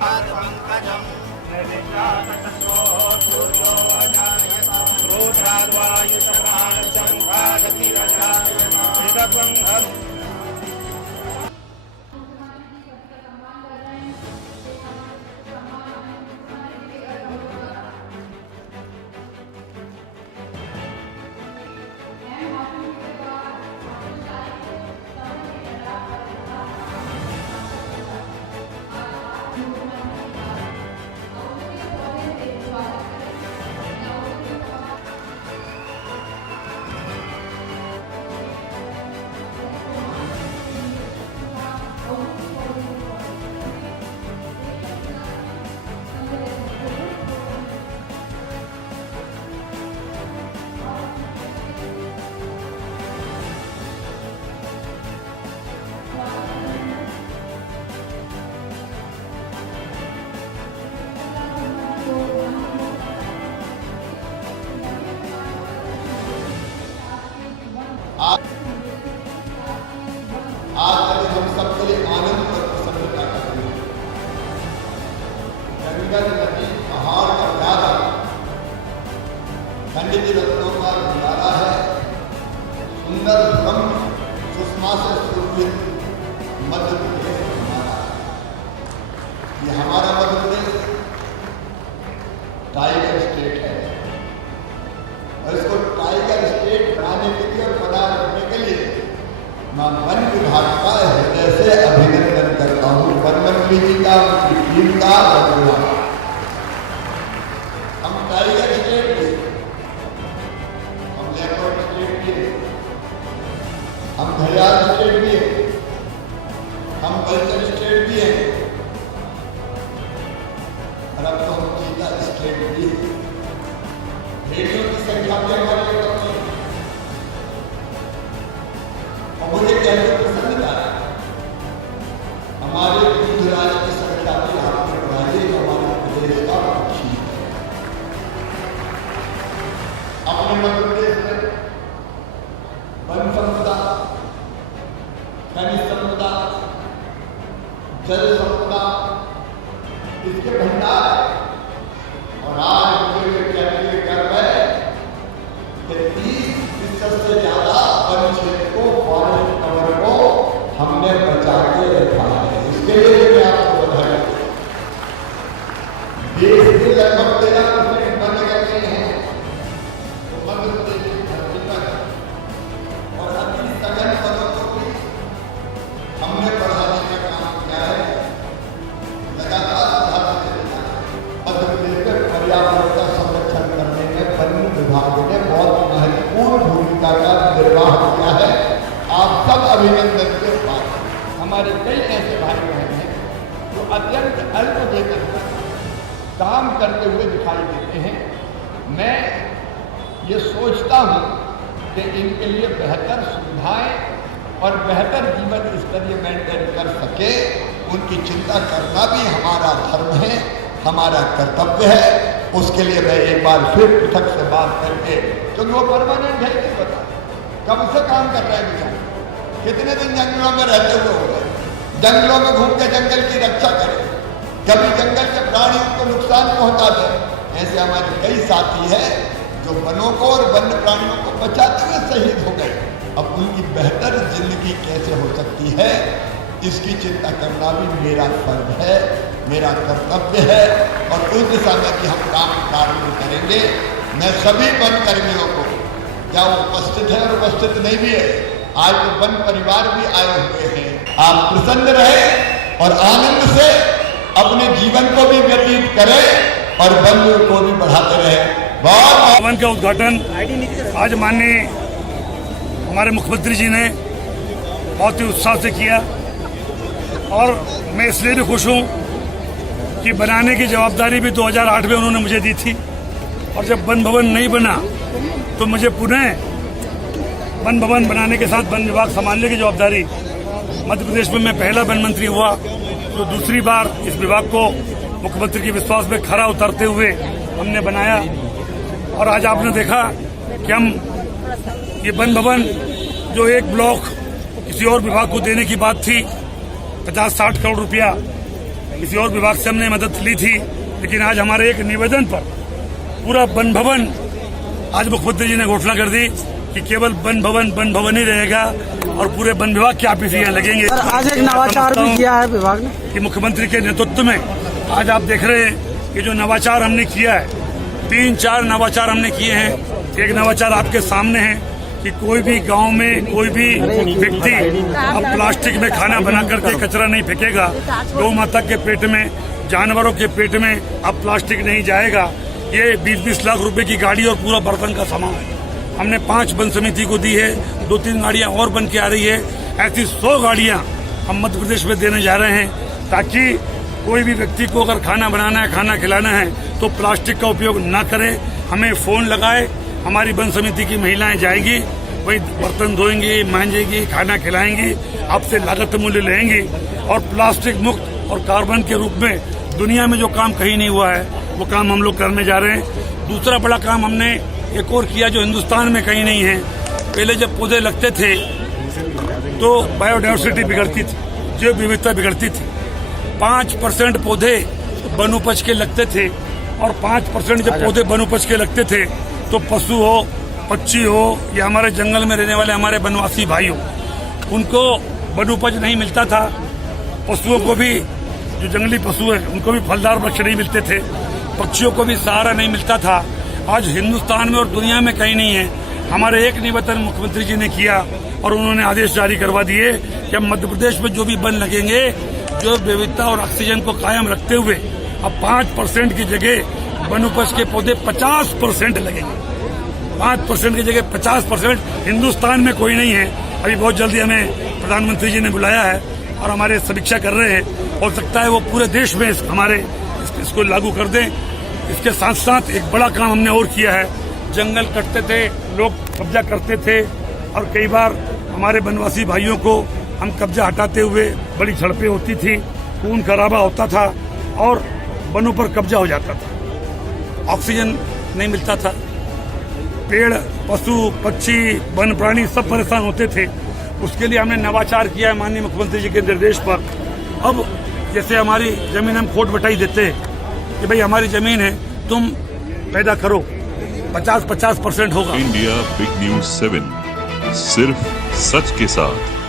पादपङ्कजम् रोद्राद्वायुषप्राणशङ्खागतिरजायत आज हम सबके लिए आनंद और प्रसन्नता का दिन है। जंगल, नदी, पहाड़ का प्यारा खंडित रत्नों का नजारा है। सुंदर ब्रह्म सुषमा से सुरभित मध्य प्रदेश हमारा है। ये हमारा मध्य प्रदेश टाइगर स्टेट है और इसको टाइगर स्टेट बनाने के लिए और बनाए रखने के लिए मैं वन विभाग का हृदय से अभिनंदन करता हूँ। वन मंत्री जी का, उनकी टीम का, वन विभाग। हम टाइगर स्टेट भी, हम लेपर्ड स्टेट भी, हम घड़ियाल स्टेट भी है, हम कल्चर स्टेट भी है और अब तो हम चीता स्टेट भी है। रेडियो की संख्या में हमारे कम नहीं और मुझे कहते प्रसन्नता है हमारे दूरदराज की संख्या में आपने बढ़ाई जो हमारे प्रदेश का पक्षी है। अपने मध्य प्रदेश में वन संपदा, खनिज संपदा, जल संपदा इसके भंडार है और आज मुझे कहते गर्व है कि 30% से ज्यादा वन क्षेत्र को, फॉरेस्ट कवर को हमने बचा के रखा है। इसके लिए मैं आपको बधाई देता हूं। देश के लगभग 13% वन करते हैं तो मध्य प्रदेश की धरती पर और अति सघन वनों को भी हमने बढ़ाने का काम किया है। लगातार बढ़ाते चले मध्य प्रदेश में पर्यावरण का संरक्षण करने में वन विभाग ने बहुत महत्वपूर्ण भूमिका का निर्वाह किया है। आप सब अभिनंदन के पात्र। हमारे कई ऐसे भाई बहन हैं जो अत्यंत अल्प वेतन पर काम करते हुए दिखाई देते हैं। मैं ये सोचता हूँ कि इनके लिए बेहतर सुविधाएं और बेहतर जीवन स्तर ये मेंटेन कर सके, उनकी चिंता करना भी हमारा धर्म है, हमारा कर्तव्य है। उसके लिए मैं एक बार फिर पृथक से बात करके, क्योंकि वो परमानेंट है नहीं पता कब से काम कर रहे हैं बेचारे, कितने दिन जंगलों में रहते हुए हो गए, जंगलों में घूम के जंगल की रक्षा करें, कभी जंगल के प्राणियों को नुकसान पहुंचा दे। ऐसे हमारे कई साथी हैं जो वनों को और वन्य प्राणियों को बचाते हुए शहीद हो गए। अब उनकी बेहतर जिंदगी कैसे हो सकती है, इसकी चिंता करना भी मेरा फर्ज है, मेरा कर्तव्य है और उस दिशा में भी हम काम प्रारंभ करेंगे। मैं सभी वन कर्मियों को, क्या वो उपस्थित है और उपस्थित नहीं भी है, आज तो वन परिवार भी आए हुए हैं, आप प्रसन्न रहे और आनंद से अपने जीवन को भी व्यतीत करें और वन को भी बढ़ाते रहे। बहुत वन का उद्घाटन आज माननीय हमारे मुख्यमंत्री जी ने बहुत ही उत्साह से किया और मैं इसलिए भी खुश हूँ कि बनाने की जवाबदारी भी 2008 में उन्होंने मुझे दी थी और जब वन भवन नहीं बना तो मुझे पुनः वन भवन बनाने के साथ वन विभाग संभालने की जवाबदारी, मध्य प्रदेश में मैं पहला वन मंत्री हुआ तो दूसरी बार इस विभाग को मुख्यमंत्री के विश्वास में खरा उतरते हुए हमने बनाया। और आज आपने देखा कि हम ये वन भवन जो एक ब्लॉक किसी और विभाग को देने की बात थी 50-60 करोड़ रुपया, किसी और विभाग से हमने मदद ली थी, लेकिन आज हमारे एक निवेदन पर पूरा वन भवन, आज मुख्यमंत्री जी ने घोषणा कर दी कि केवल वन भवन ही रहेगा और पूरे वन विभाग के ऑफिस यहाँ लगेंगे। आज एक नवाचार भी किया है विभाग ने कि मुख्यमंत्री के नेतृत्व में आज आप देख रहे हैं कि जो नवाचार हमने किया है, 3-4 नवाचार हमने किए हैं। एक नवाचार आपके सामने है कि कोई भी गांव में कोई भी व्यक्ति अब प्लास्टिक में खाना बना करके कचरा नहीं फेंकेगा। गौ माता के पेट में, जानवरों के पेट में अब प्लास्टिक नहीं जाएगा। ये 20-20 लाख रुपए की गाड़ी और पूरा बर्तन का सामान है। हमने 5 वन समिति को दी है, 2-3 गाड़ियां और बन के आ रही है। ऐसी 100 गाड़ियां हम मध्य प्रदेश में देने जा रहे हैं, ताकि कोई भी व्यक्ति को अगर खाना बनाना है, खाना खिलाना है तो प्लास्टिक का उपयोग न करे। हमें फोन लगाए, हमारी वन समिति की महिलाएं जाएंगी, वही बर्तन धोएंगी, मांजेगी, खाना खिलाएंगी, आपसे लागत मूल्य लेंगी और प्लास्टिक मुक्त और कार्बन के रूप में दुनिया में जो काम कहीं नहीं हुआ है वो काम हम लोग करने जा रहे हैं। दूसरा बड़ा काम हमने एक और किया जो हिंदुस्तान में कहीं नहीं है। पहले जब पौधे लगते थे तो बायोडायवर्सिटी बिगड़ती थी, जैव विविधता बिगड़ती थी। 5% पौधे वन उपज के लगते थे और 5% जब पौधे वन उपज के लगते थे तो पशु हो, पक्षी हो या हमारे जंगल में रहने वाले हमारे वनवासी भाई हो, उनको वन उपज नहीं मिलता था। पशुओं को भी, जो जंगली पशु है उनको भी फलदार वृक्ष नहीं मिलते थे, पक्षियों को भी सहारा नहीं मिलता था। आज हिंदुस्तान में और दुनिया में कहीं नहीं है। हमारे एक निवेदन मुख्यमंत्री जी ने किया और उन्होंने आदेश जारी करवा दिए कि अब मध्य प्रदेश में जो भी वन लगेंगे, जो विविधता और ऑक्सीजन को कायम रखते हुए अब 5% की जगह वन उपज के पौधे 50% लगेंगे। 5% की जगह 50%। हिंदुस्तान में कोई नहीं है। अभी बहुत जल्दी हमें प्रधानमंत्री जी ने बुलाया है और हमारे समीक्षा कर रहे हैं। हो सकता है वो पूरे देश में हमारे इसको लागू कर दें। इसके साथ साथ एक बड़ा काम हमने और किया है। जंगल कटते थे, लोग कब्जा करते थे और कई बार हमारे वनवासी भाइयों को हम कब्जा हटाते हुए बड़ी झड़पें होती थी, खून खराबा होता था और वनों पर कब्जा हो जाता था, ऑक्सीजन नहीं मिलता था, पेड़, पशु, पक्षी, वन प्राणी सब परेशान होते थे। उसके लिए हमने नवाचार किया है माननीय मुख्यमंत्री जी के निर्देश पर। अब जैसे हमारी जमीन हम खोट बटाई देते हैं कि भाई हमारी जमीन है, तुम पैदा करो, 50% होगा। इंडिया बिग न्यूज 7 सिर्फ सच के साथ।